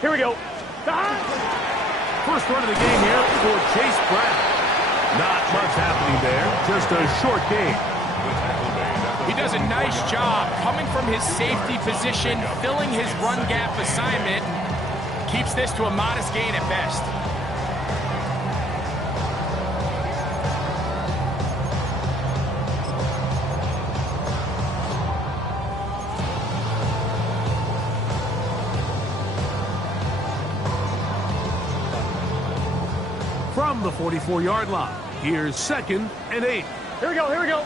Here we go. First run of the game here for Chase Brown. Not much happening there. Just a short game. He does a nice job coming from his safety position, filling his run gap assignment. Keeps this to a modest gain at best. From the 44-yard line, here's 2nd and 8. Here we go, here we go.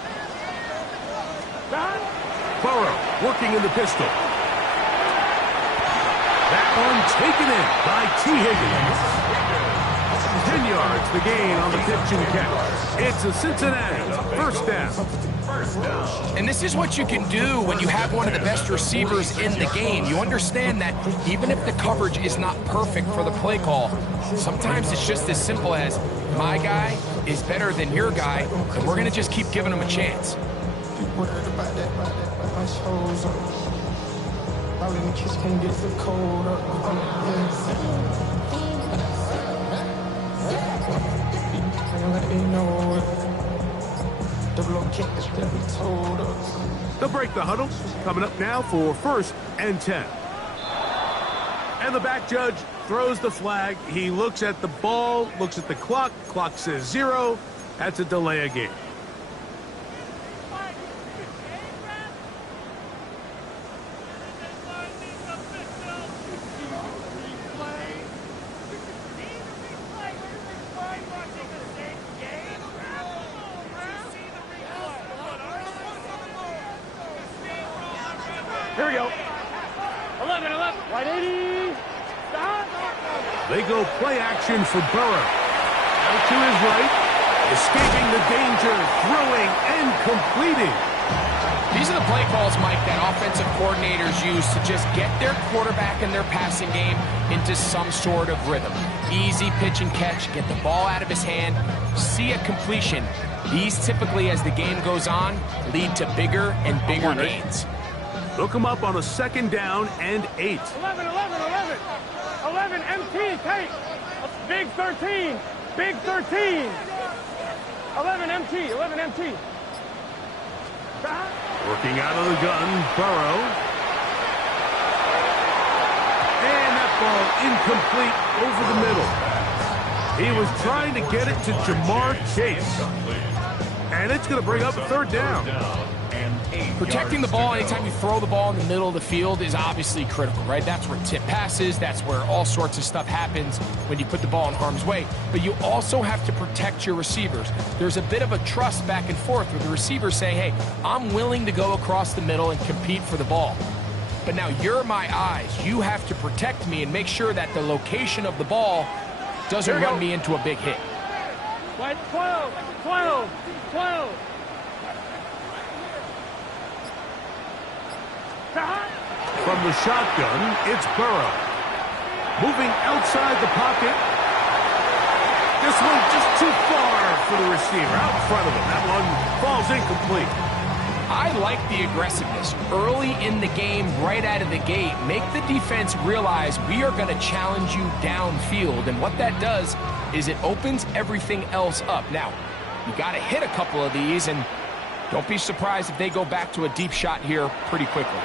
Burrow working in the pistol. That one taken in by T. Higgins. 10 yards the gain on the pitch and catch. It's a Cincinnati first down. And this is what you can do when you have one of the best receivers in the game. You understand that even if the coverage is not perfect for the play call, sometimes it's just as simple as my guy is better than your guy, and we're going to just keep giving him a chance. They'll break the huddle. Coming up now for 1st and 10. And the back judge throws the flag. He looks at the ball, looks at the clock. Clock says 0. That's a delay of game. Here we go. 11, 11. Right 80. Stop. They go play action for Burrow. Out to his right. Escaping the danger. Throwing and completing. These are the play calls, Mike, that offensive coordinators use to just get their quarterback and their passing game into some sort of rhythm. Easy pitch and catch, get the ball out of his hand, see a completion. These typically, as the game goes on, lead to bigger and bigger gains. Look him up on a 2nd down and 8. 11, 11, 11. 11, MT, take. Big 13. Big 13. 11, MT, 11, MT. Working out of the gun, Burrow. And that ball incomplete over the middle. He was trying to get it to Jamar Chase. And it's going to bring up a 3rd down. Protecting the ball anytime you throw the ball in the middle of the field is obviously critical, right? That's where tip passes, that's where all sorts of stuff happens when you put the ball in harm's way. But you also have to protect your receivers. There's a bit of a trust back and forth with the receivers saying, hey, I'm willing to go across the middle and compete for the ball. But now you're my eyes. You have to protect me and make sure that the location of the ball doesn't run me into a big hit. 12, 12, 12. From the shotgun, it's Burrow. Moving outside the pocket. This one just too far for the receiver. Out in front of him. That one falls incomplete. I like the aggressiveness early in the game, right out of the gate. Make the defense realize we are going to challenge you downfield. And what that does is it opens everything else up. Now, you got to hit a couple of these, and don't be surprised if they go back to a deep shot here pretty quickly.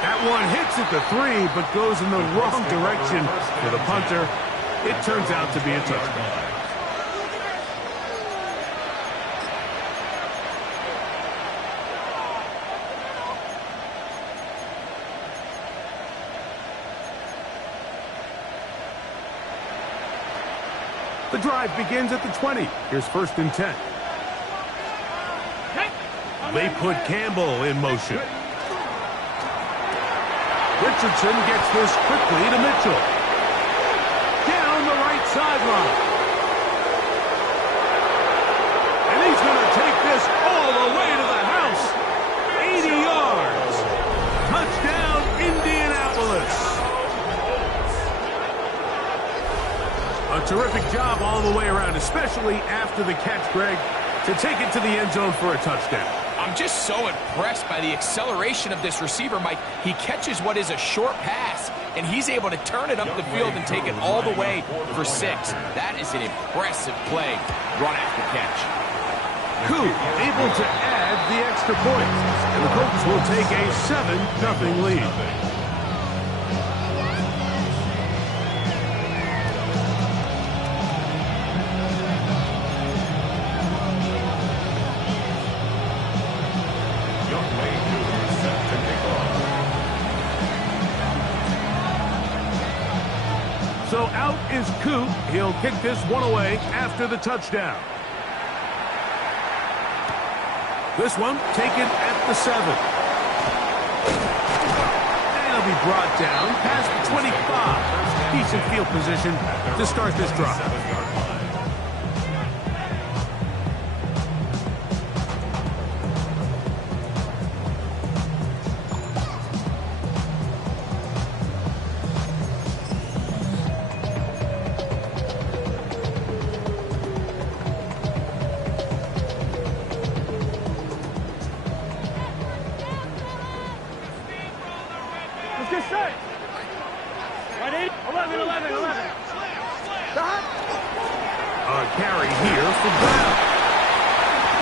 That one hits at the 3, but goes in the wrong direction for the punter. It turns out to be a touchdown. The drive begins at the 20. Here's 1st and 10. They put Campbell in motion. Richardson gets this quickly to Mitchell. Down the right sideline. And he's going to take this all the way to the house. 80 yards. Touchdown, Indianapolis. A terrific job all the way around, especially after the catch, Greg, to take it to the end zone for a touchdown. I'm just so impressed by the acceleration of this receiver, Mike. He catches what is a short pass, and he's able to turn it up the field and take it all the way for 6. That is an impressive play, run after catch. Koo able to add the extra point, and the Colts will take a 7-0 lead. So out is Koo. He'll kick this one away after the touchdown. This one taken at the 7. And he'll be brought down past the 25. Decent field position to start this drive. Carry here for Brown.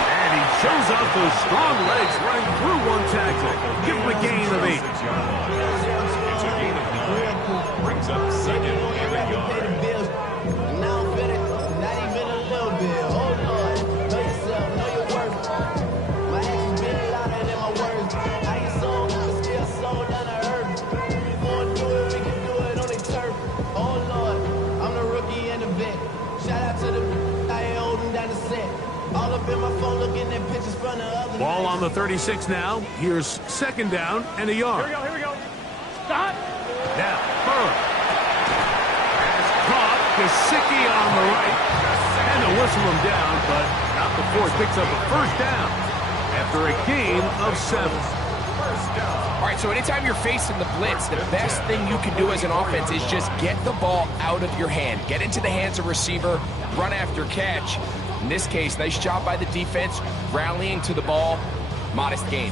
And he shows off those strong legs running through one tackle. Give him a gain of 8. It's a gain of 9. Brings up second and a yard. Now I'm feeling not even a little bit. Hold on. Know yourself, know your worth. My actions been louder than my words. I ain't sold, but still sold down to earth. We gon' do it, we can do it on the turf. Oh Lord, I'm the rookie and the vet. Shout out to the down the set. All up in my phone looking at pictures from the other. Ball on the 36 now. Here's second down and a yard. Here we go. Stop. Now, Burrow. Has caught Gesicki on the right. And to whistle him down, but not before it picks up a first down after a gain of 7. All right, so anytime you're facing the blitz, the best thing you can do as an offense is just get the ball out of your hand. Get into the hands of receiver, run after catch. In this case, nice job by the defense, rallying to the ball. Modest gain.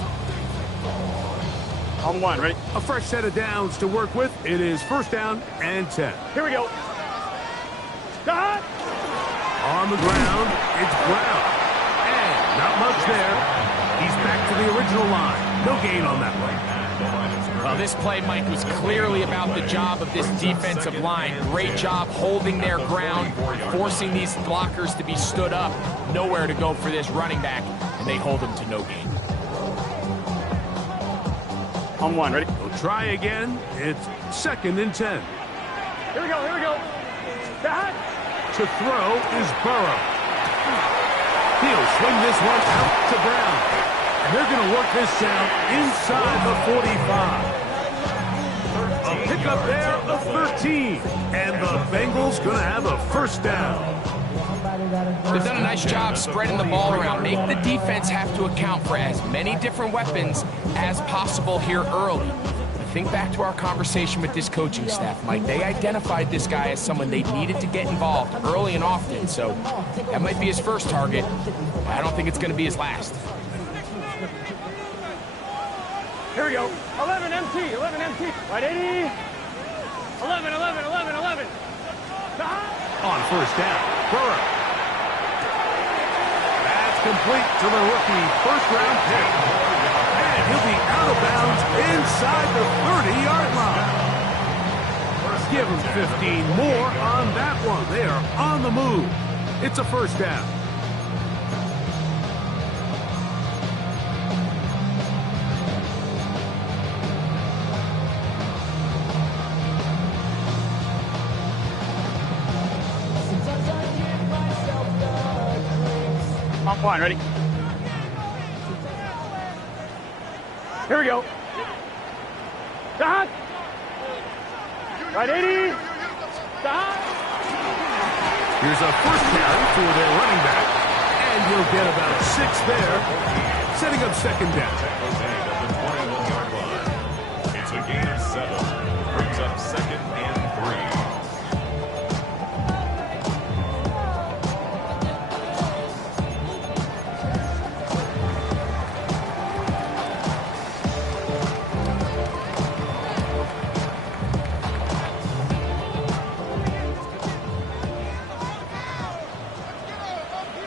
On 1, ready? A fresh set of downs to work with. It is first down and 10. Here we go. Stop. On the ground, it's Brown. And not much there. He's back to the original line. No gain on that one. Well, this play, Mike, was clearly about the job of this defensive line. Great job holding their ground, forcing these blockers to be stood up. Nowhere to go for this running back, and they hold him to no gain. On 1, ready? We'll try again. It's second and 10. Here we go. Stop. To throw is Burrow. He'll swing this one out to Brown. And they're going to work this down inside the 45. A pickup there of 13. And the Bengals going to have a first down. They've done a nice job spreading the ball around. Make the defense have to account for as many different weapons as possible here early. Think back to our conversation with this coaching staff, Mike. They identified this guy as someone they needed to get involved early and often. So that might be his first target. I don't think it's going to be his last. Here we go. 11 MT. Right, 80. 11. On first down, Burrow. That's complete to the rookie first-round pick. And he'll be out of bounds inside the 30-yard line. Give him 15 more on that one. They are on the move. It's a first down. On 1, ready? Here we go. Stop. Right, 80. Stop. Here's a first carry for their running back, and he'll get about 6 there, setting up second down. It's a gain of 7. Brings up second and 3.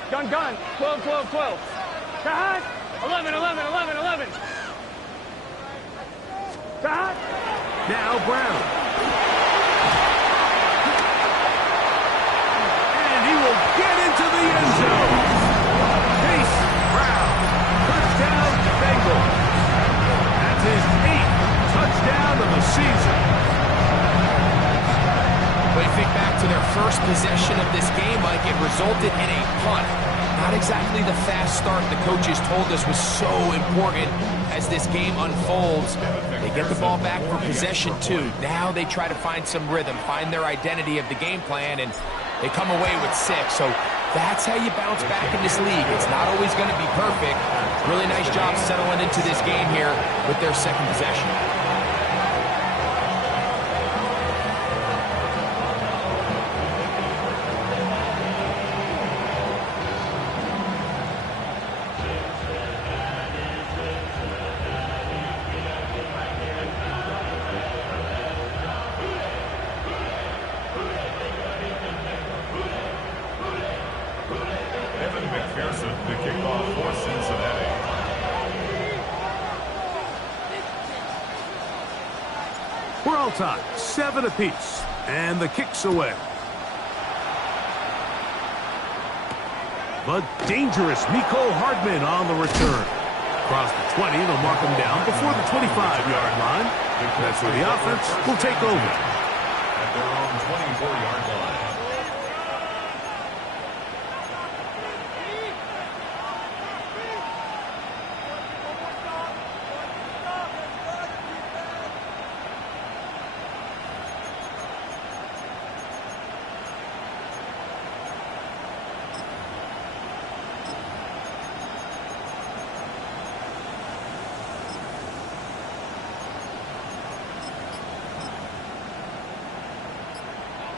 Gun, gun. 12, 12, 12. Cut. 11, 11, 11, 11. Cut. Now Brown. And he will get into the end zone. Chase Brown. Touchdown, Bengals. That's his 8th touchdown of the season. When you think back to their first possession of this game, Mike, it resulted in a punt. Not exactly the fast start the coaches told us was so important as this game unfolds. They get the ball back for possession 2. Now they try to find some rhythm, find their identity of the game plan, and they come away with 6. So that's how you bounce back in this league. It's not always going to be perfect. Really nice job settling into this game here with their second possession. The kickoff for Cincinnati. We're all tied, 7 apiece, and the kick's away. But dangerous Mecole Hardman on the return. Across the 20, they'll mark him down before the 25-yard line. That's where the offense will take over. At their own 24-yard line.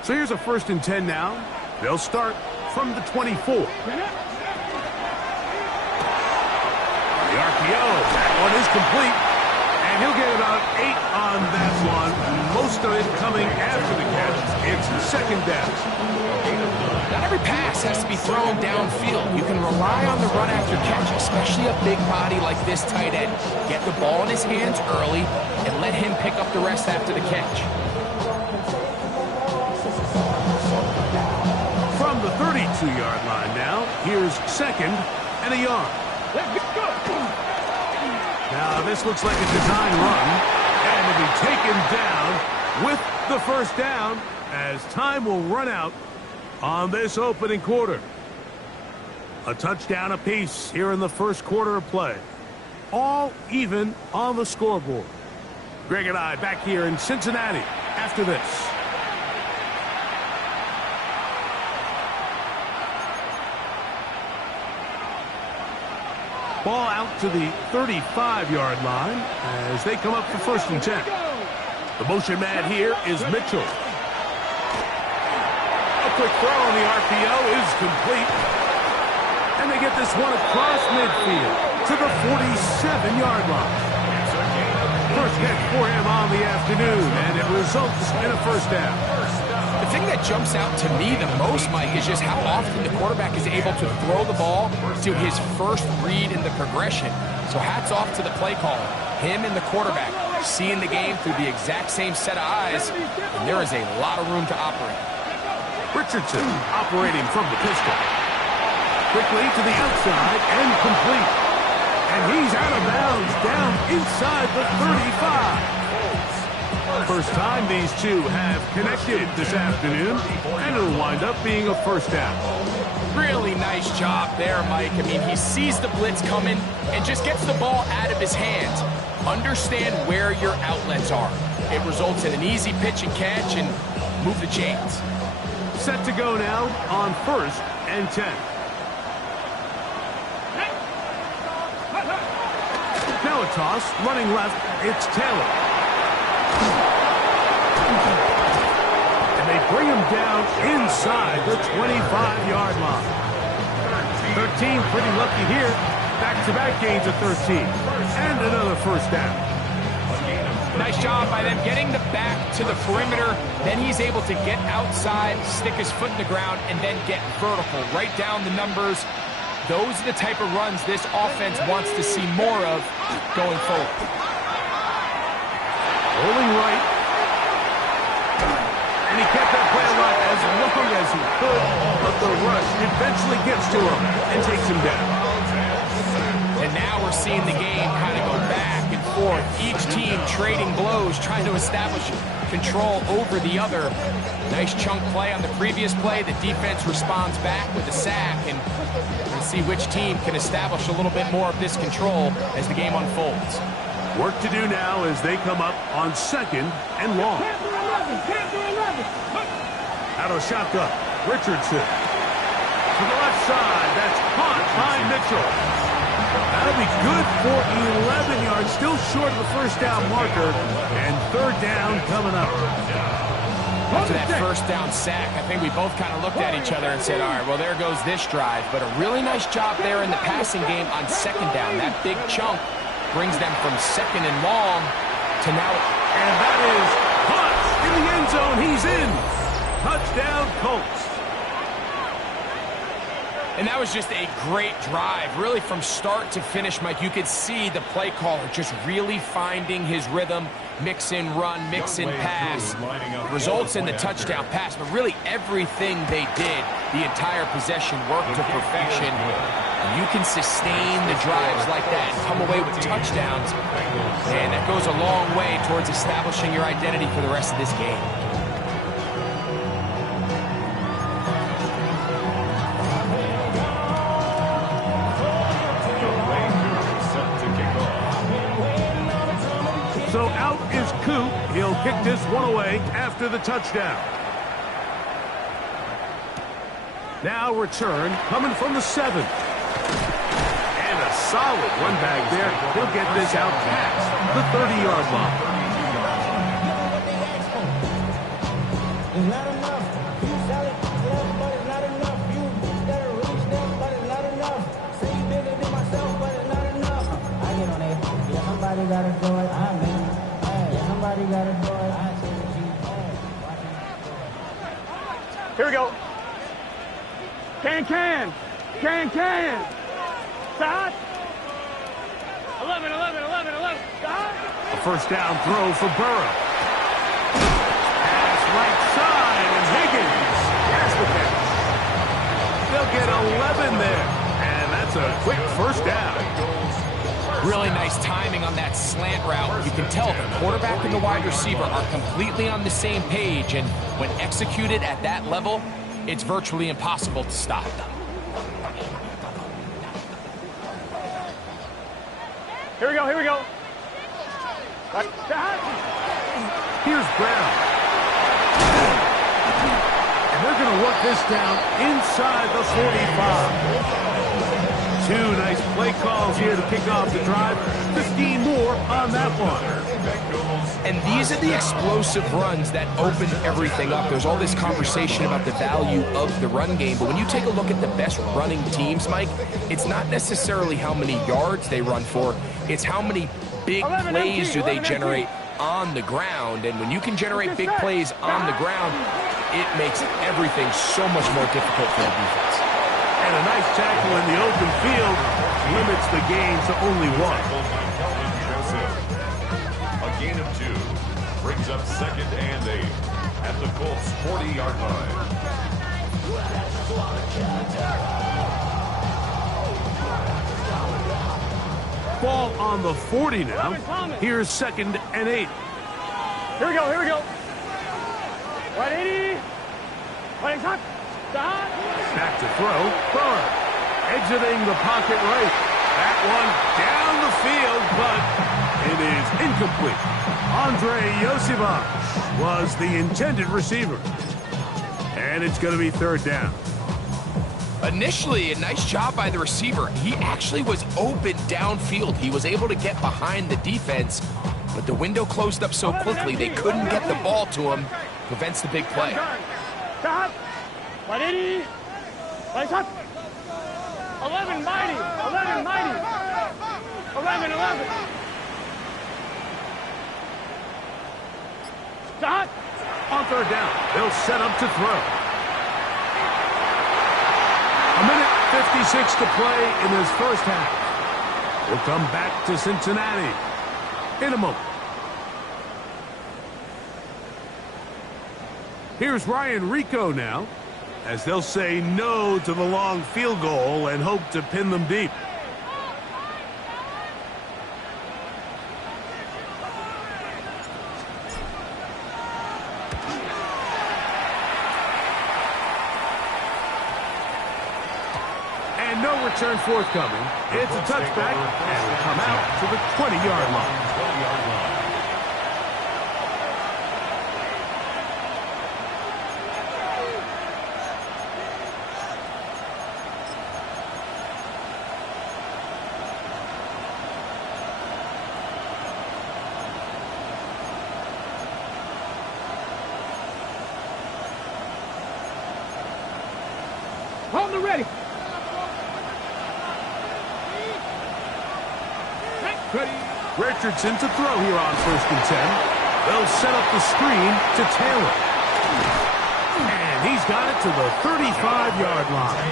So here's a 1st and 10 now. They'll start from the 24. The RPO, that one is complete. And he'll get about 8 on that one. Most of it coming after the catch. It's 2nd down. Not every pass has to be thrown downfield. You can rely on the run after catch, especially a big body like this tight end. Get the ball in his hands early and let him pick up the rest after the catch. From the 32-yard line now, here's 2nd and a yard. Now this looks like a design run, and it'll be taken down with the 1st down as time will run out on this opening quarter. A touchdown apiece here in the 1st quarter of play. All even on the scoreboard. Greg and I back here in Cincinnati after this. Ball out to the 35-yard line as they come up for 1st and 10. The motion man here is Mitchell. A quick throw on the RPO is complete. And they get this one across midfield to the 47-yard line. First catch for him on the afternoon, and it results in a 1st down. The thing that jumps out to me the most, Mike, is just how often the quarterback is able to throw the ball to his first read in the progression. So hats off to the play caller. Him and the quarterback seeing the game through the exact same set of eyes, and there is a lot of room to operate. Richardson operating from the pistol. Quickly to the outside and complete. And he's out of bounds down inside the 35. First time these two have connected this afternoon, and it'll wind up being a 1st down. Really nice job there, Mike. I mean, he sees the blitz coming and just gets the ball out of his hands. Understand where your outlets are. It results in an easy pitch and catch and move the chains. Set to go now on 1st and 10. Now a toss, running left, it's Taylor. And they bring him down inside the 25-yard line. 13 pretty lucky here. Back-to-back gains of 13. And another 1st down. A gain of Nice job by them getting the back to the perimeter. Then he's able to get outside, stick his foot in the ground, and then get vertical. Right down the numbers. Those are the type of runs this offense wants to see more of going forward. Rolling right. And he kept that play alive as long as he could, but the rush eventually gets to him and takes him down. And now we're seeing the game kind of go back and forth. Each team trading blows, trying to establish control over the other. Nice chunk play on the previous play. The defense responds back with a sack, and we'll see which team can establish a little bit more of this control as the game unfolds. Work to do now as they come up on 2nd and long. Out of shotgun, Richardson. To the left side, that's caught by Mitchell. That'll be good for 11 yards, still short of the first down marker, and 3rd down coming up. After that first down sack, I think we both kind of looked at each other and said, all right, well, there goes this drive. But a really nice job there in the passing game on 2nd down. That big chunk brings them from 2nd and long to now. And that is caught in the end zone. He's in. Touchdown, Colts. And that was just a great drive. Really from start to finish, Mike, you could see the play caller just really finding his rhythm. Mix in run, mix in pass. Results in the touchdown pass. But really everything they did, the entire possession worked to perfection. And you can sustain the drives like that and come away with touchdowns. And that goes a long way towards establishing your identity for the rest of this game. So out is Coop. He'll kick this one away after the touchdown. Now return coming from the 7. And a solid run back there. He'll get this out past the 30-yard line. It's not enough. You sell it, but it's not enough. You better reach them, but it's not enough. Say you bigger than myself, but it's not enough. I get on it. Yeah, somebody gotta do it. Somebody gotta do it. Here we go. Can. Stop. 11. Stop. A first down throw for Burrow. Pass right side, and Higgins has the catch. They'll get 11 there, and that's a quick first down. Really nice timing on that slant route. You can tell the quarterback and the wide receiver are completely on the same page, and when executed at that level, it's virtually impossible to stop them. Here we go. Here's Brown. And they're going to work this down inside the 45. 2 nice play calls here to kick off the drive. 15 more on that one. And these are the explosive runs that open everything up. There's all this conversation about the value of the run game, but when you take a look at the best running teams, Mike, it's not necessarily how many yards they run for, it's how many big plays do they generate on the ground. And when you can generate big plays on the ground, it makes everything so much more difficult for the defense. And a nice tackle in the open field limits the game to only 1. A gain of 2 brings up 2nd and 8 at the Colts' 40-yard line. Ball on the 40 now. Here's 2nd and 8. Here we go. 180. Running shot. Stop. Back to throw. Burrow exiting the pocket right. That one down the field, but it is incomplete. Andre Yosivach was the intended receiver. And it's going to be 3rd down. Initially, a nice job by the receiver. He actually was open downfield. He was able to get behind the defense, but the window closed up so quickly they couldn't get the ball to him. Prevents the big play. Stop. 180. Right shot. 11 mighty. 11. 11. Dot. On third down, they'll set up to throw. A minute 56 to play in this first half. We'll come back to Cincinnati in a moment. Here's Ryan Rico now, as they'll say no to the long field goal and hope to pin them deep. And no return forthcoming. It's a touchback, and will come out to the 20-yard line. Hold the ready. Richardson to throw here on 1st and 10. They'll set up the screen to Taylor. And he's got it to the 35-yard line.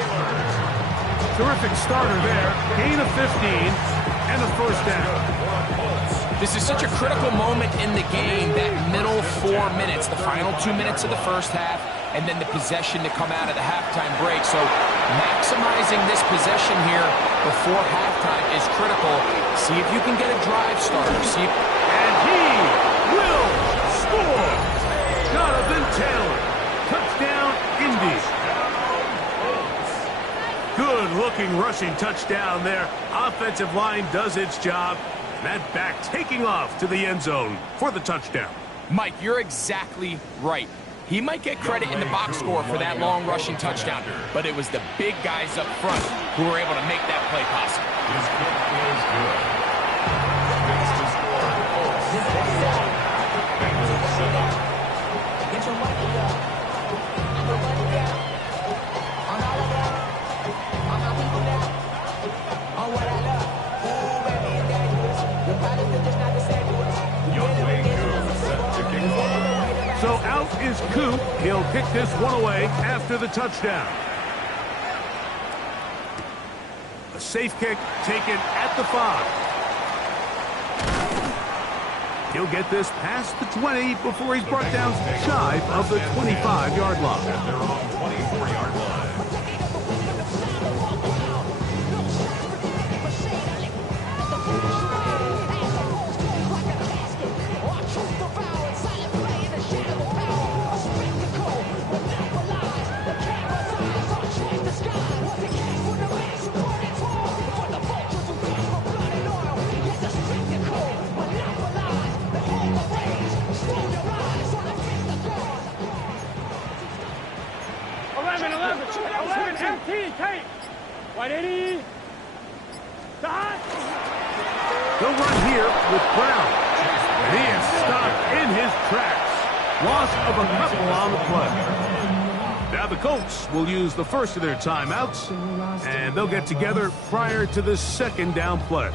Terrific starter there. Gain of 15 and a first down. This is such a critical moment in the game, that middle 4 minutes, the final 2 minutes of the first half, and then the possession to come out of the halftime break. So maximizing this possession here before halftime is critical. See if you can get a drive starter. And he will score. Jonathan Taylor. Touchdown, Indy. Good-looking rushing touchdown there. Offensive line does its job. That back taking off to the end zone for the touchdown. Mike, you're exactly right. He might get credit in the box score for that long rushing touchdown, but it was the big guys up front who were able to make that play possible. His kick is good. Next to score, Colts. Bengals set up. Get your money up. Put money down. On all of that. On my people now. On what I love. Ooh, baby, it's dangerous. The pilots are just not the same to us. Young Wayne Coon set to kick off. So out is Coop. He'll kick this one away after the touchdown. A safe kick taken at the 5. He'll get this past the 20 before he's brought down shy of the 25-yard line. At their own 24-yard line. They'll run here with Brown. And he is stopped in his tracks. Loss of a couple on the play. Now the Colts will use the first of their timeouts, and they'll get together prior to the second down play.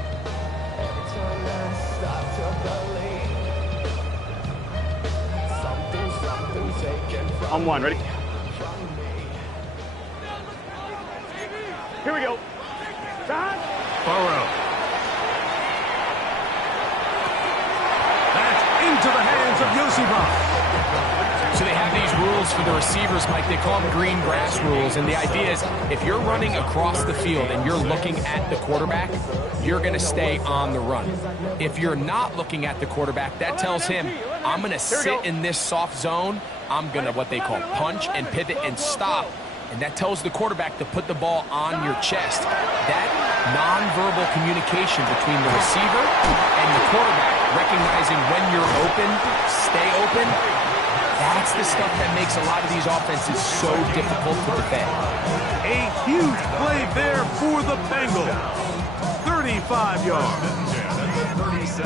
On one, ready? Here we go. Stop. Burrow. That's into the hands of Yosibach. So they have these rules for the receivers, Mike. They call them green grass rules. And the idea is if you're running across the field and you're looking at the quarterback, you're going to stay on the run. If you're not looking at the quarterback, that tells him, I'm going to sit in this soft zone. I'm going to what they call punch and pivot and stop. And that tells the quarterback to put the ball on your chest. That nonverbal communication between the receiver and the quarterback, recognizing when you're open, stay open, that's the stuff that makes a lot of these offenses so difficult to defend. A huge play there for the Bengals. 35 yards.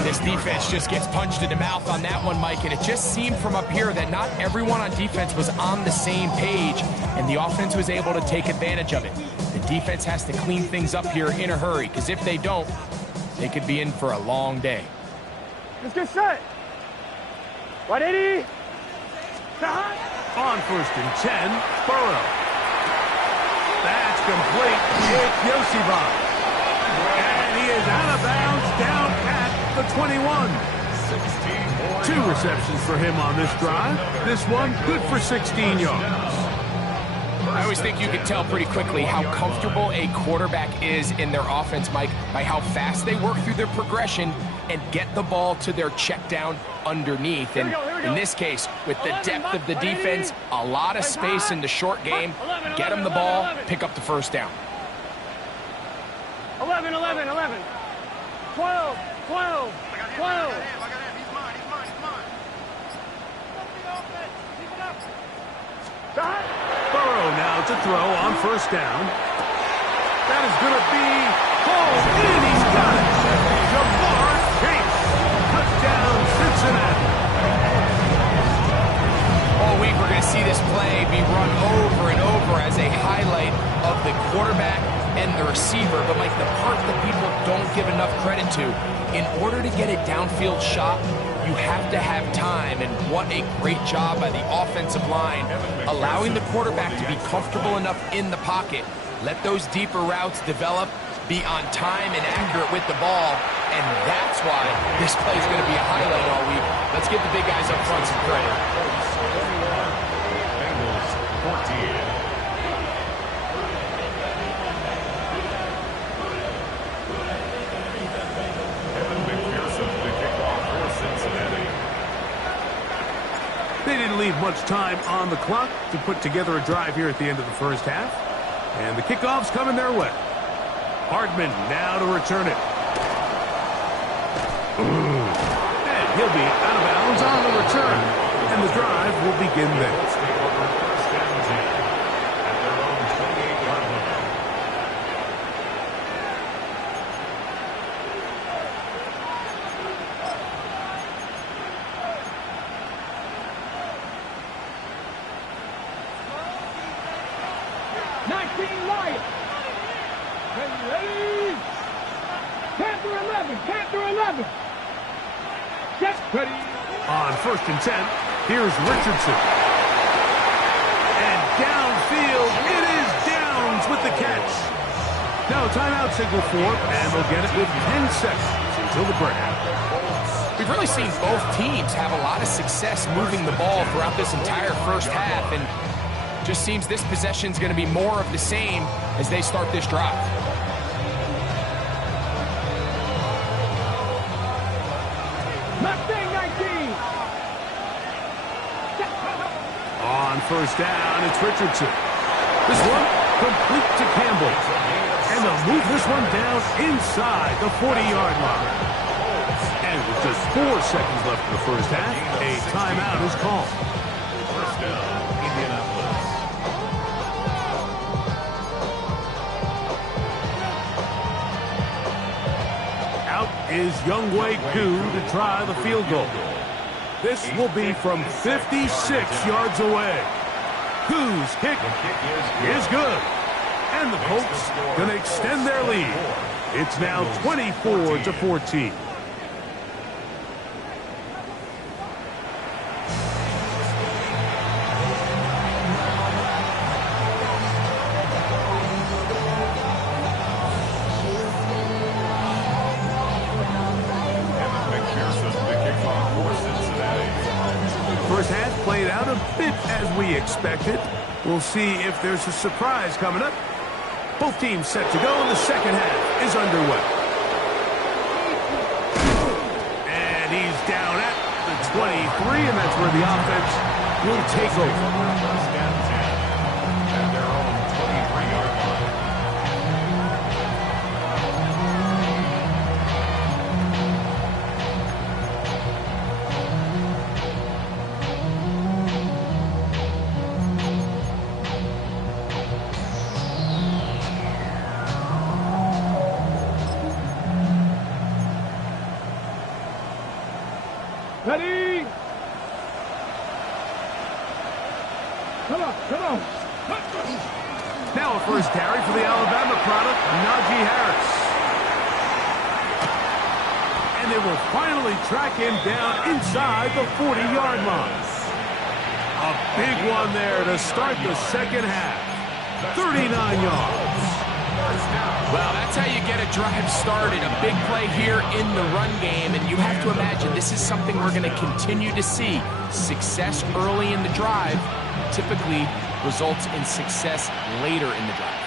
This defense just gets punched in the mouth on that one, Mike, and it just seemed from up here that not everyone on defense was on the same page, and the offense was able to take advantage of it. The defense has to clean things up here in a hurry, because if they don't, they could be in for a long day. Let's get set. 180. On 1st and 10, Burrow. That's complete. It's Yosibov. And he is out of bounds down at the 21. 2 receptions for him on this drive. This one good for 16 yards. I always think you can tell pretty quickly how comfortable a quarterback is in their offense, Mike, by how fast they work through their progression and get the ball to their check down underneath. And in this case, with the depth of the defense, a lot of space in the short game, get them the ball, pick up the first down. 11, 11, 11. 12, 12, 12. Burrow now to throw on 1st down. That is going to be hauled in. He's got it. Ja'Marr Chase. Touchdown, Cincinnati. All week we're going to see this play be run over and over as a highlight of the quarterback and the receiver. But, Mike, the part that people don't give enough credit to, in order to get a downfield shot, you have to have time, and what a great job by the offensive line, allowing the quarterback to be comfortable enough in the pocket, let those deeper routes develop, be on time and accurate with the ball, and that's why this play is going to be a highlight all week. Let's give the big guys up front some credit. Bengals 14. They didn't leave much time on the clock to put together a drive here at the end of the first half. And the kickoff's coming their way. Hardman now to return it. And he'll be out of bounds on the return. And the drive will begin there. On 1st and 10, here's Richardson. And downfield, it is Downs with the catch. Now a timeout signal for, and they'll get it with 10 seconds until the break. We've really seen both teams have a lot of success moving the ball throughout this entire first half, and just seems this possession's going to be more of the same as they start this drive. On 1st down, it's Richardson. This one complete to Campbell. And they'll move this one down inside the 40-yard line. And with just 4 seconds left in the first half, a timeout is called. First down, Indianapolis. Out is Younghoe Koo to try the field goal. This will be from 56 yards away. Koo's kick is good. And the Colts going to extend their lead. It's now 24-14. First half played out a bit as we expected. We'll see if there's a surprise coming up. Both teams set to go, and the second half is underway. And he's down at the 23, and that's where the offense will take over. First down 10 at their own 23-yard line. Ready? Come on, come on. Now a first carry for the Alabama product, Najee Harris. And they will finally track him down inside the 40-yard line. A big one there to start the second half. 39 yards. Well, that's how you get a drive started. A big play here in the run game, and you have to imagine this is something we're going to continue to see. Success early in the drive typically results in success later in the drive.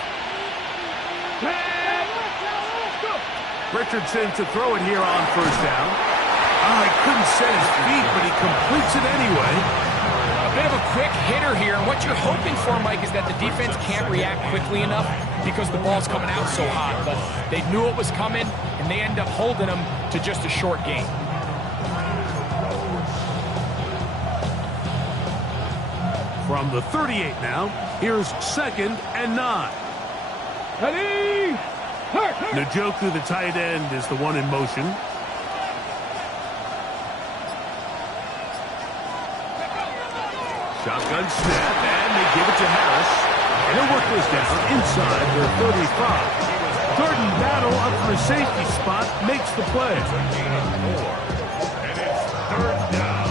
Richardson to throw it here on first down. Oh, he couldn't set his feet, but he completes it anyway. A bit of a quick hitter here, and what you're hoping for, Mike, is that the defense can't react quickly enough because the ball's coming out so hot. But they knew it was coming, and they end up holding them to just a short gain. From the 38 now, here's 2nd and 9. Ready? Njoku, the tight end, is the one in motion. Shotgun snap, and they give it to Harris. And he'll work this down inside their 35. Jordan Battle up for a safety spot, makes the play. And it's 3rd down.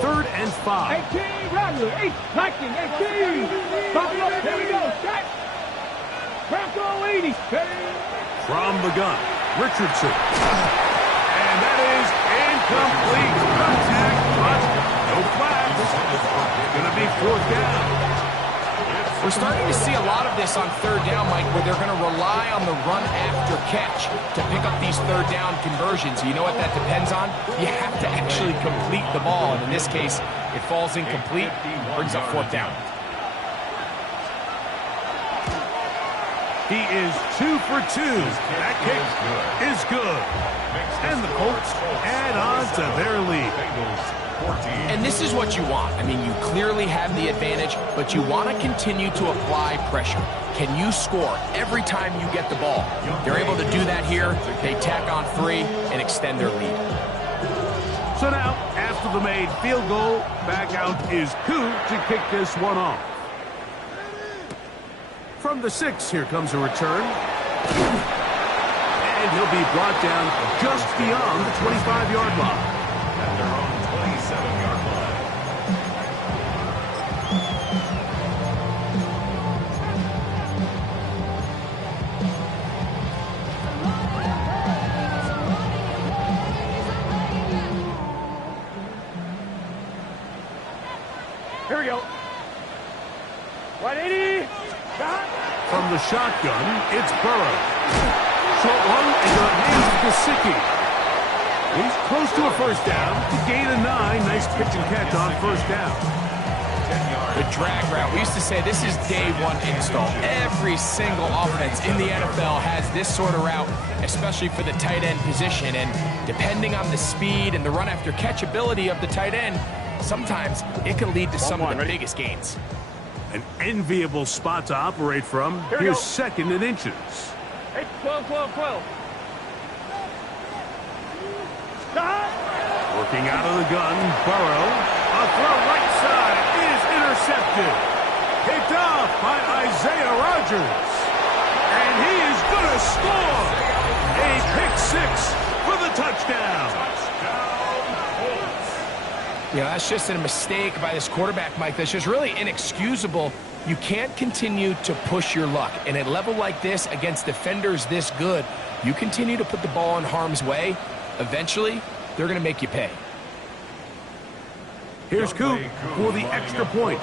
Third and 5. 18, Rattler, 8, Lightning, 18. Bobby up, here we go, set. Bronco 80, From the gun, Richardson. And that is incomplete. Contact, but no flags. It's going to be 4th down. We're starting to see a lot of this on 3rd down, Mike, where they're going to rely on the run after catch to pick up these 3rd down conversions. You know what that depends on? You have to actually complete the ball, and in this case, it falls incomplete, brings up 4th down. He is 2 for 2. That kick is good. And the Colts add on to their lead. And this is what you want. I mean, you clearly have the advantage, but you want to continue to apply pressure. Can you score every time you get the ball? They're able to do that here. They tack on 3 and extend their lead. So now, after the made field goal, back out is Koo to kick this one off. From the 6, here comes a return. And he'll be brought down just beyond the 25-yard line. At their own 27-yard line. Here we go. 180. From the shotgun, it's Burrow. Short one, and the hands to Gesicki. He's close to a first down. To gain a 9. Nice pitch and catch on first down. The drag route. We used to say this is day 1 install. Every single offense in the NFL has this sort of route, especially for the tight end position. And depending on the speed and the run after catch ability of the tight end, sometimes it can lead to some of the biggest gains. An enviable spot to operate from. Here's 2nd and inches. 8, 12, 12, 12. Working out of the gun, Burrow. A throw right side is intercepted. Picked off by Isaiah Rodgers. And he is going to score. A pick 6 for the touchdown. You know, that's just a mistake by this quarterback, Mike. That's just really inexcusable. You can't continue to push your luck. And at a level like this, against defenders this good, you continue to put the ball in harm's way, eventually, they're going to make you pay. Here's Coop for the extra point.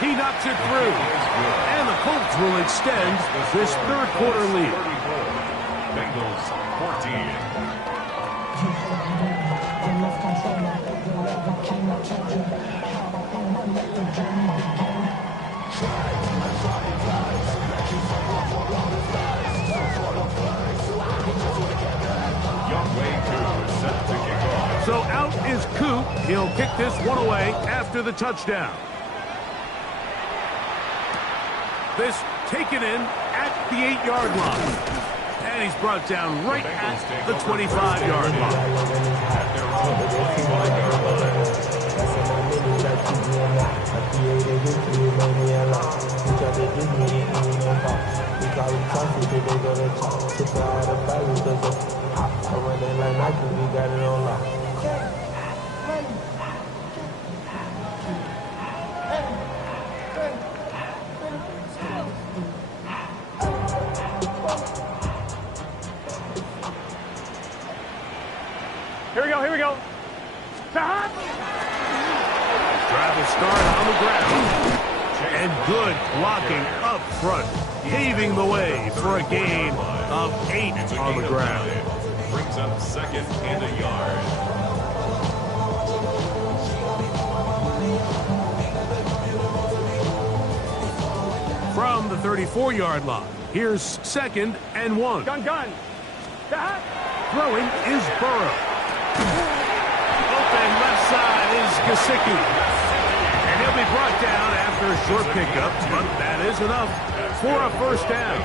He knocks it through. And the Colts will extend this 3rd quarter lead. Bengals 14. So out is Coop. He'll kick this one away after the touchdown. This taken in at the 8-yard line. And he's brought down right at the 25-yard line. At their own 25-yard line. Here we go, here we go. Drive will start on the ground. And good blocking up front, paving the way for a gain of 8 on the ground. Brings up 2nd and a yard. From the 34-yard line, here's 2nd and 1. Gun. Throwing is Burrow. Open left side is Gesicki. And he'll be brought down after a short pickup, but that is enough for a first down.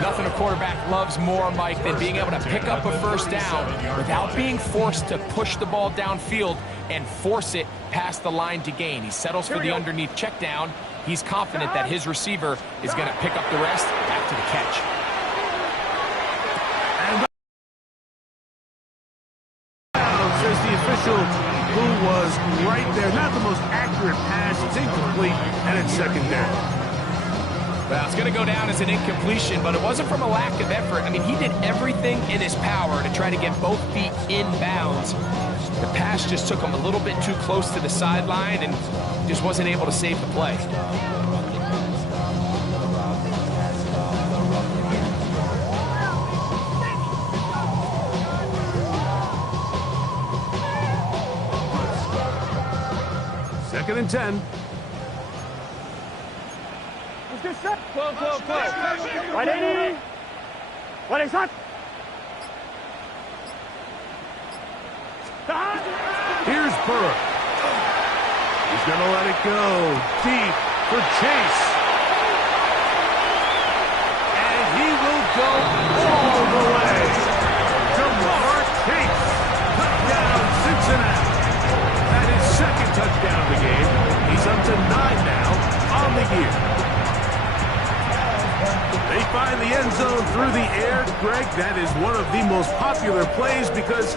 Nothing a quarterback loves more, Mike, than being able to pick up a first down without being forced to push the ball downfield and force it past the line to gain. He settles for the underneath check down. He's confident that his receiver is going to pick up the rest after the catch. Says the official who was right there. Not the most accurate pass. It's incomplete, and it's 2nd down. Well, it's going to go down as an incompletion, but it wasn't from a lack of effort. I mean, he did everything in his power to try to get both feet in bounds. The pass just took him a little bit too close to the sideline and just wasn't able to save the play. Second and 10. Let's get set. Close. Right 80. What is that? Here's Burrow. He's going to let it go deep for Chase. And he will go all the way. DeMar Chase. Touchdown, Cincinnati. That is 2nd touchdown of the game. He's up to 9 now on the year. They find the end zone through the air. Greg, that is one of the most popular plays because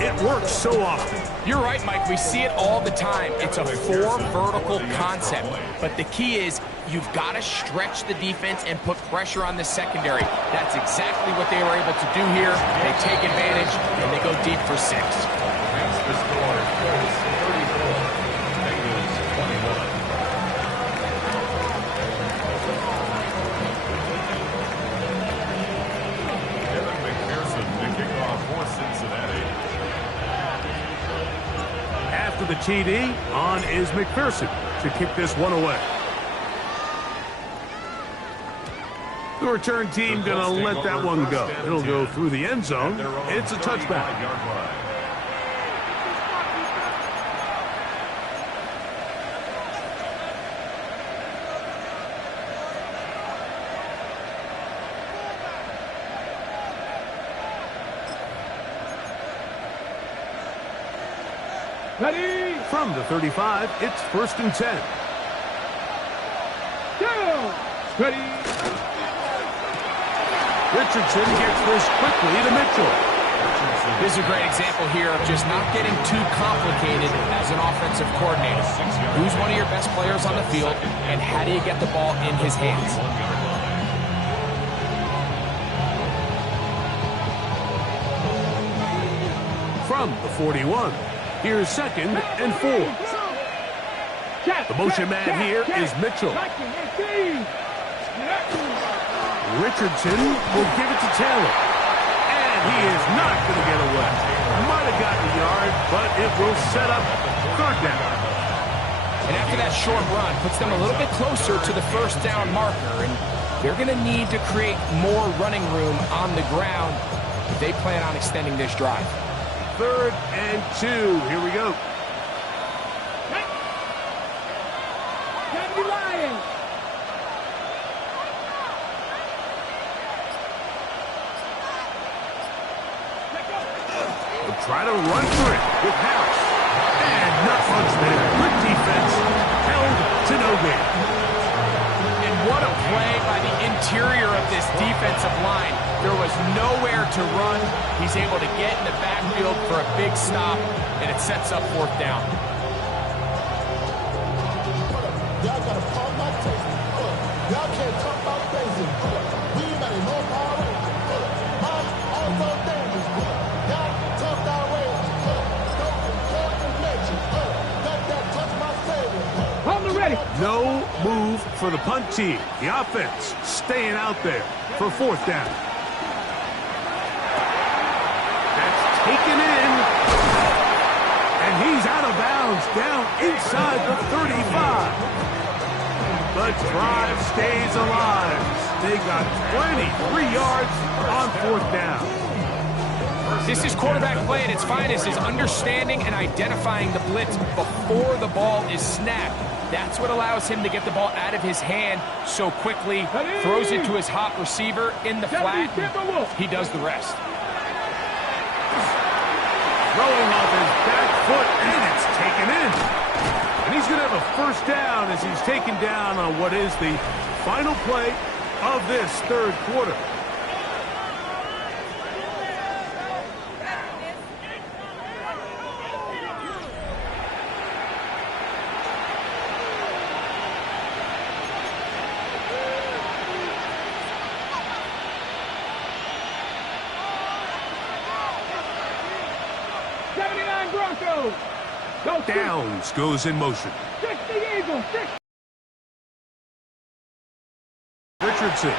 it works so often. You're right, Mike. We see it all the time. It's a 4 vertical concept. But the key is you've got to stretch the defense and put pressure on the secondary. That's exactly what they were able to do here. They take advantage, and they go deep for 6. That's the score. 34-21. After the TD, on is McPherson to kick this one away. The return team going to let that one go. It'll go through the end zone. It's a touchback. Ready. From the 35, it's 1st and 10. Go. Ready. Richardson gets this quickly to Mitchell. This is a great example here of just not getting too complicated as an offensive coordinator. Who's one of your best players on the field, and how do you get the ball in his hands? From the 41, here's 2nd and 4. The motion man here is Mitchell. Richardson will give it to Taylor. And he is not going to get away. Might have gotten a yard, but it will set up 3rd down. And after that short run, puts them a little bit closer to the first down marker. And they're going to need to create more running room on the ground if they plan on extending this drive. 3rd and 2. Here we go. try to run for it with House. And not much there. Good defense. Held to no gain. And what a play by the interior of this defensive line. There was nowhere to run. He's able to get in the backfield for a big stop, and it sets up 4th down. Y'all gotta pump my taste. Y'all can't talk about crazy. We ain't no power. Mom, also dangerous. Y'all tough that way. Don't report the nature. Don't that touch my savior. Hold it ready. No move for the punt team. The offense staying out there for 4th down. That's taken in. And he's out of bounds down inside the 35. The drive stays alive. They got plenty. 3 yards on 4th down. This is quarterback play at its finest, is understanding and identifying the blitz before the ball is snapped. That's what allows him to get the ball out of his hand so quickly, throws it to his hot receiver in the flat. He does the rest. Throwing off his back foot, and it's taken in. And he's going to have a 1st down as he's taken down on what is the final play of this 3rd quarter. Broncos. Go Downs goes in motion. 60 Eagles. 60. Richardson.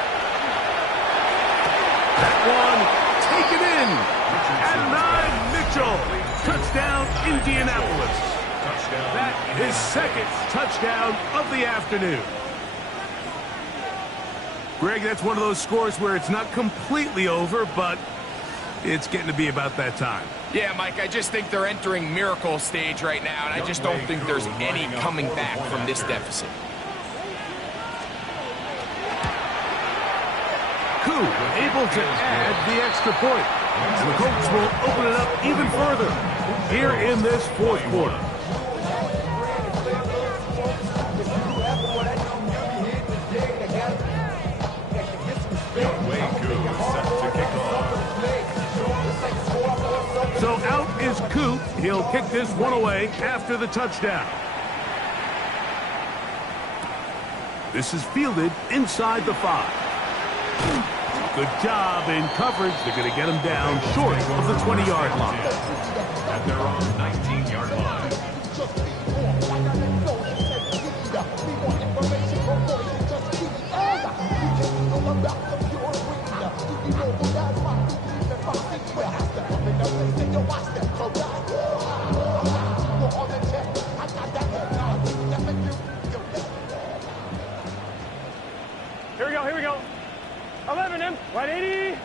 That one taken in. And 9 Mitchell. Touchdown Indianapolis. That is 2nd touchdown of the afternoon. Greg, that's one of those scores where it's not completely over, but it's getting to be about that time. Yeah, Mike, I just think they're entering miracle stage right now, and I just don't think there's any coming back from this deficit. Koo able to add the extra point. And the Colts will open it up even further here in this 4th quarter. So out is Coop. He'll kick this one away after the touchdown. This is fielded inside the 5. Good job in coverage. They're going to get him down short of the 20-yard line. At their own 19-yard line. Here we go. 11 M. 180.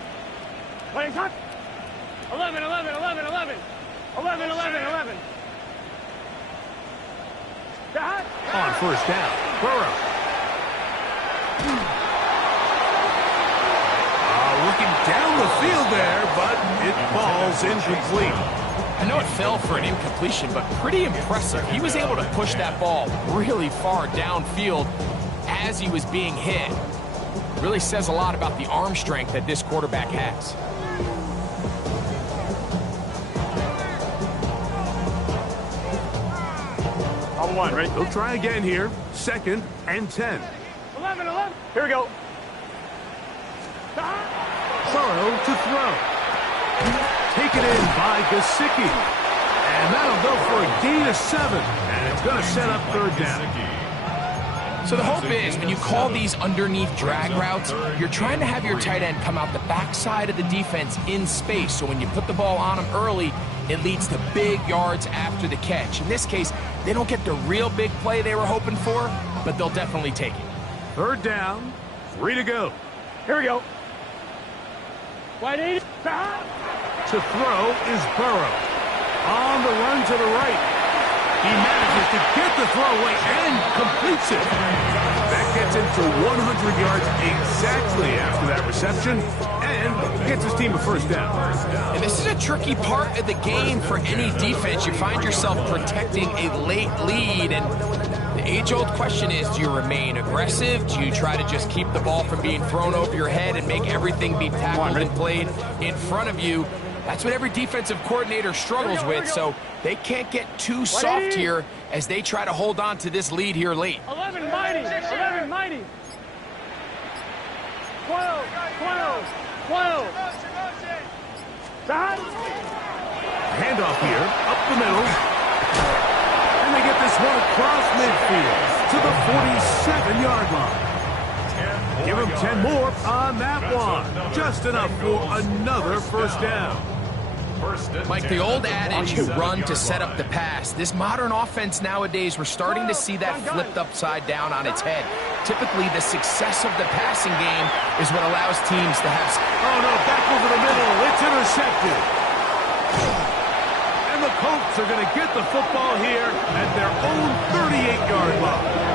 Playing top. 11. 11. 11. 11. 11. 11. 11. On 1st down, Burrow. Looking down the field there, but it falls incomplete. I know it fell for an incompletion, but pretty impressive. He was able to push that ball really far downfield as he was being hit. Really says a lot about the arm strength that this quarterback has. On 1, right? They'll try again here. 2nd and 10. 11. 11. Here we go. Burrow to throw. Taken in by Gesicki. And that'll go for a gain of 7. And it's going to set up 3rd down. So the hope is when you call these underneath drag routes, you're trying to have your tight end come out the backside of the defense in space. So when you put the ball on him early, it leads to big yards after the catch. In this case, they don't get the real big play they were hoping for, but they'll definitely take it. 3rd down, 3 to go. Here we go. 180. To throw is Burrow. On the run to the right. He manages to get the throw away and completes it. That gets him to 100 yards exactly after that reception and gets his team a first down. And this is a tricky part of the game for any defense. You find yourself protecting a late lead, and the age-old question is, do you remain aggressive? Do you try to just keep the ball from being thrown over your head and make everything be tackled and played in front of you? That's what every defensive coordinator struggles with, so they can't get too soft here as they try to hold on to this lead here late. 11 mighty, 11 mighty. 12, 12, 12. Side. Handoff here, up the middle. And they get this one across midfield to the 47-yard line. Give him 10 more on that one. Just enough for another first down. Mike, the old adage, you run to set up the pass. This modern offense nowadays, we're starting to see that flipped upside down on its head. Typically, the success of the passing game is what allows teams to have... Oh, no, back over the middle. It's intercepted. And the Colts are going to get the football here at their own 38-yard line.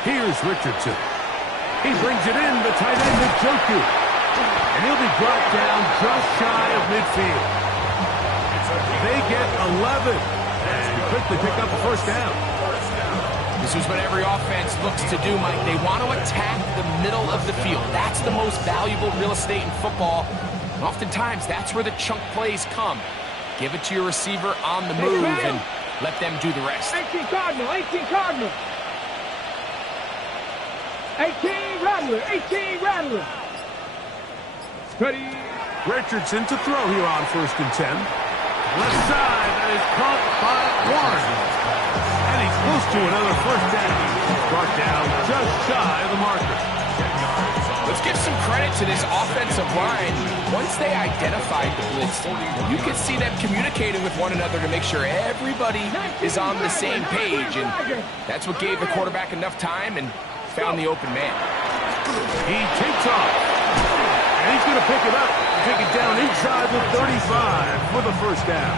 Here's Richardson. He brings it in, the tight end, Njoku. And he'll be brought down just shy of midfield. They get 11 and quickly pick up a first down. This is what every offense looks to do, Mike. They want to attack the middle of the field. That's the most valuable real estate in football. And oftentimes, that's where the chunk plays come. Give it to your receiver on the move and let them do the rest. 18 Cardinal, 18 Cardinal. 18 Rattler, 18 Rattler. Ready. Richardson to throw here on 1st and 10. Left side, that is caught by Warren. And he's close to another first down. Brought down just shy of the marker. Let's give some credit to this offensive line. Once they identified the blitz, you can see them communicating with one another to make sure everybody is on the same page. And that's what gave the quarterback enough time and found the open man. He takes off. And he's going to pick it up and take it down inside the 35 for the first down.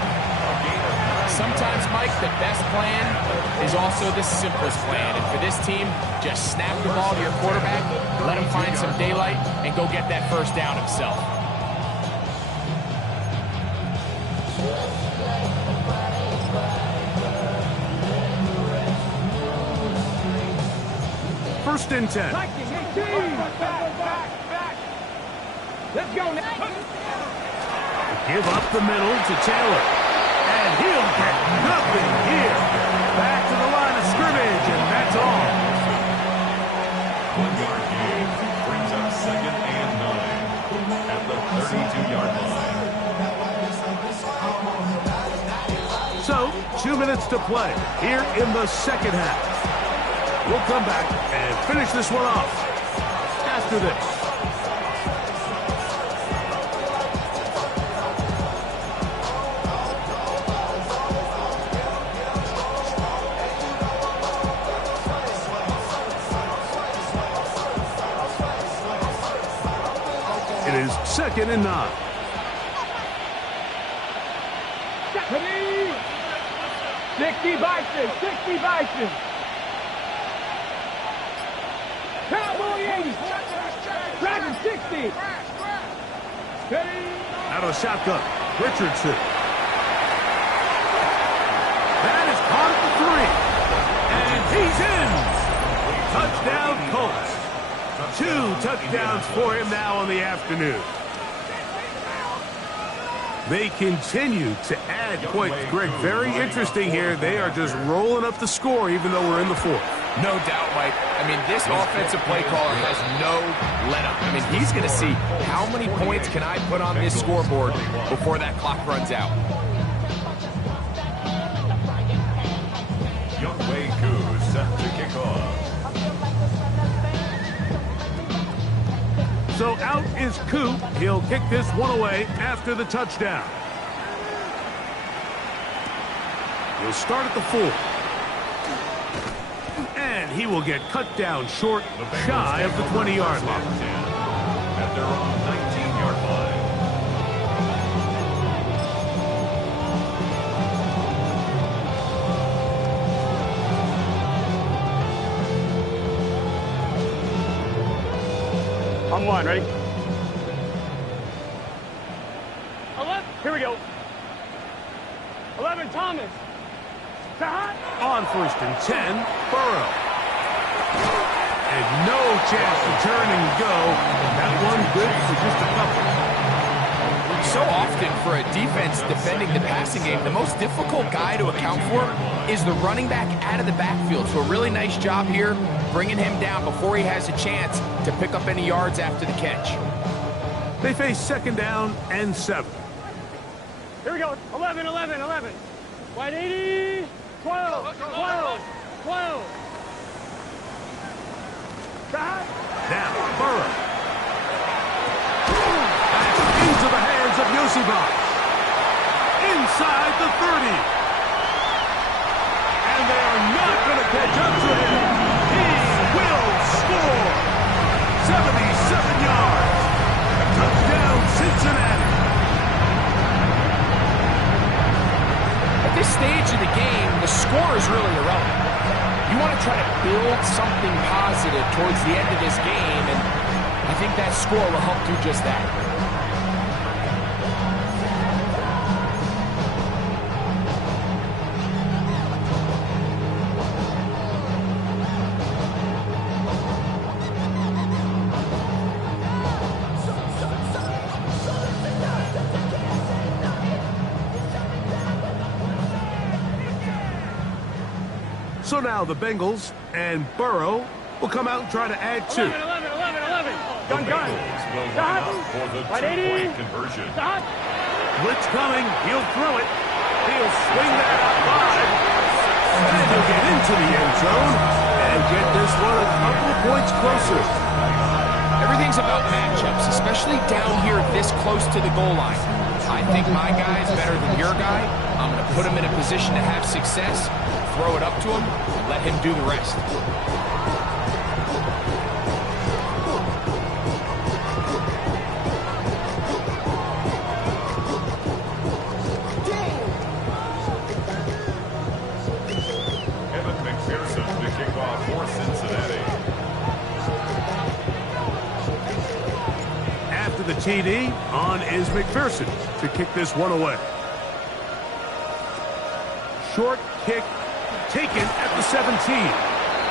Sometimes, Mike, the best plan is also the simplest plan. And for this team, just snap the ball to your quarterback, let him find some daylight, and go get that first down himself. First and 10. Let's go now. Give up the middle to Taylor. And he'll get nothing here. Back to the line of scrimmage, and that's all. 1 yard gain brings up 2nd and 9 at the 32-yard line. So, 2 minutes to play here in the second half. We'll come back and finish this one off after this. It is 2nd and 9. 60 Bison, 60 Bison. Cowboy 80. Dragon 60. Out of the shotgun, Richardson. That is caught at the 3. And he's in. Touchdown Colts. 2 touchdowns for him now on the afternoon. They continue to add points. Greg, very interesting here. They are just rolling up the score even though we're in the 4th. No doubt, Mike. I mean, this offensive play caller has no let-up. I mean, he's going to see how many points can I put on this scoreboard before that clock runs out. Young Wei Koo set to kick off. So out is Coop. He'll kick this one away after the touchdown. He'll start at the 4. And he will get cut down short, shy of the 20-yard line. At their own 19-yard line. On one, ready? 11, here we go. 11, Thomas. On 1st and 10, Burrow. And no chance to turn and go. That one good for just a couple. So often for a defense defending the passing game, the most difficult guy to account for is the running back out of the backfield. So a really nice job here, bringing him down before he has a chance to pick up any yards after the catch. They face 2nd down and 7. Here we go. 11, 11, 11. Wide 80. 12, 12, 12. Now, Burrow. Into the hands of Yosibach. Inside the 30. And they are not going to catch up to him. He will score. 77 yards. Touchdown, Cincinnati. At this stage of the game, the score is really irrelevant. You want to try to build something positive towards the end of this game, and I think that score will help do just that. So now the Bengals and Burrow will come out and try to add 2. 11, 11, 11, 11. Gun, gun. Bengals will line up for the two-point conversion. Blitz coming. He'll throw it. He'll swing that out wide. And he'll get into the end zone and get this one a couple of points closer. Everything's about matchups, especially down here this close to the goal line. I think my guy is better than your guy. I'm going to put him in a position to have success, throw it up to him, let him do the rest. Evan McPherson to kick off for Cincinnati. After the TD, on is McPherson to kick this one away. Short kick taken at the 17.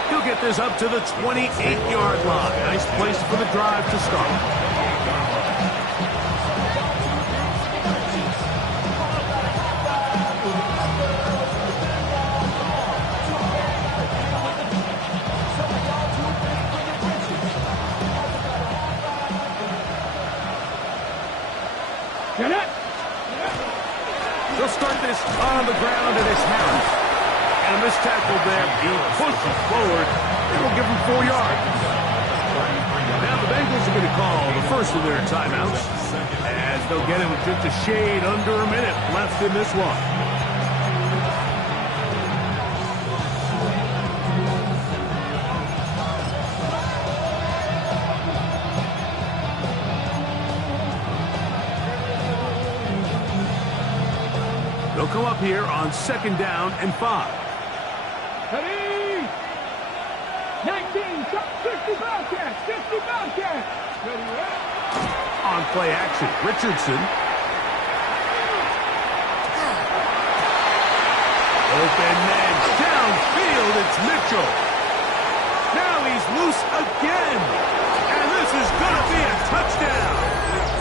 He'll get this up to the 28-yard line. Nice place for the drive to start. They'll start this on the ground, and it's Harris. And a missed tackle there. He pushes forward. It will give him 4 yards. Now the Bengals are going to call the first of their timeouts, as they'll get him just a shade under a minute left in this one. They'll come up here on 2nd down and 5. Ready? 19, 60 Bobcats, 60 Bobcats. Ready, On play action, Richardson. Open man downfield, it's Mitchell. Now he's loose again. And this is going to be a touchdown.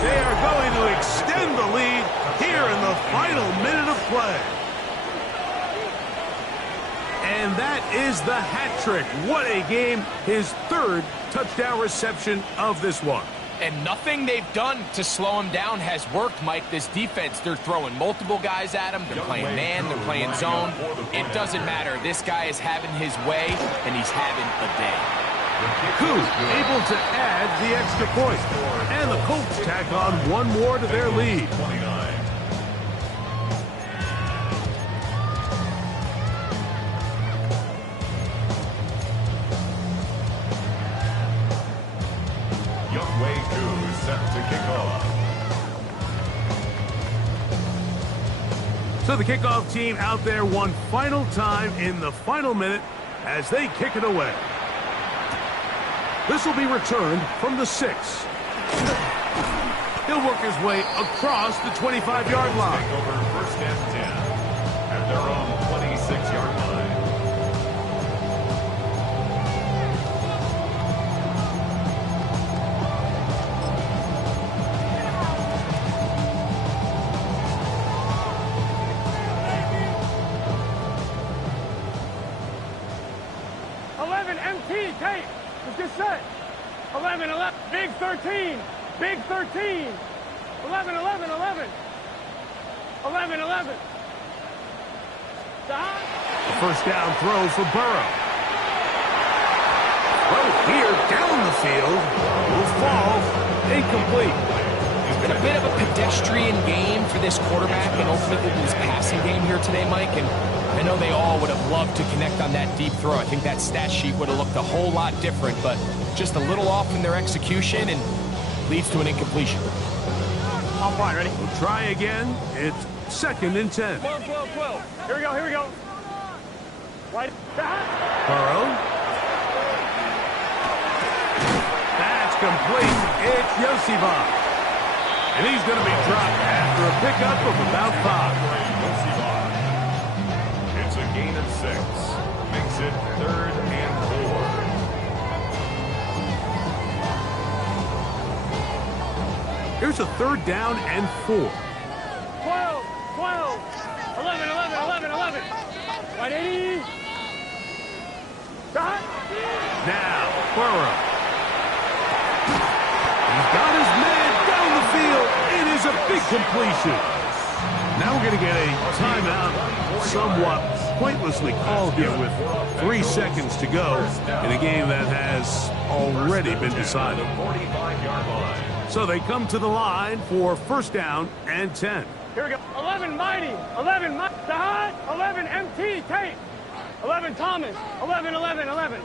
They are going to extend the lead here in the final minute of play. And that is the hat trick. What a game. His 3rd touchdown reception of this one. And nothing they've done to slow him down has worked, Mike. This defense, they're throwing multiple guys at him. They're playing man, they're playing zone. It doesn't matter. This guy is having his way, and he's having a day. Coop able to add the extra point. And the Colts tack on one more to their lead. 29. Youngway Koo set to kick off. So the kickoff team out there one final time in the final minute as they kick it away. This will be returned from the 6. He'll work his way across the 25-yard line. Take over first and 10 at their own 26-yard line. MT, Tate, let's get set. 11, 11, big 13, big 13. 11, 11, 11. 11, 11. First down throw for Burrow. Well, here down the field will fall incomplete. It's been a bit of a pedestrian game for this quarterback and ultimately this passing game here today, Mike. And I know they all would have loved to connect on that deep throw. I think that stat sheet would have looked a whole lot different, but just a little off in their execution and leads to an incompletion. I'm fine, ready? We'll try again. It's 2nd and 10. 12, 12, 12. Here we go, here we go. Right. Burrow. That's complete. It's Yosibach. And he's going to be dropped after a pickup of about 5. It's a gain of 6. Makes it 3rd and 4. Here's a 3rd down and 4. 12, 12. 11, 11, 11, 11. Right, 80. Got. Now, Burrow. He's got his man down the field. It is a big completion. Now we're going to get a timeout, somewhat pointlessly called here with 3 seconds to go in a game that has already been decided. 45-yard line. So they come to the line for first down and 10. Here we go. 11, Mighty. 11, Sahad. 11, MT, Tate. 11, Thomas. 11, 11, 11.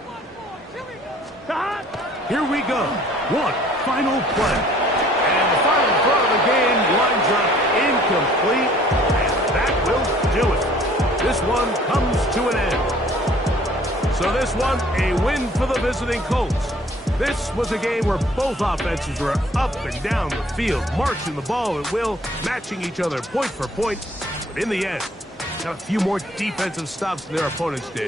Sahad. Here we go. One final play. And the final throw of the game lines up incomplete. And that will do it. This one comes to an end. So this one, a win for the visiting Colts. This was a game where both offenses were up and down the field, marching the ball at will, matching each other point for point. But in the end, got a few more defensive stops than their opponents did.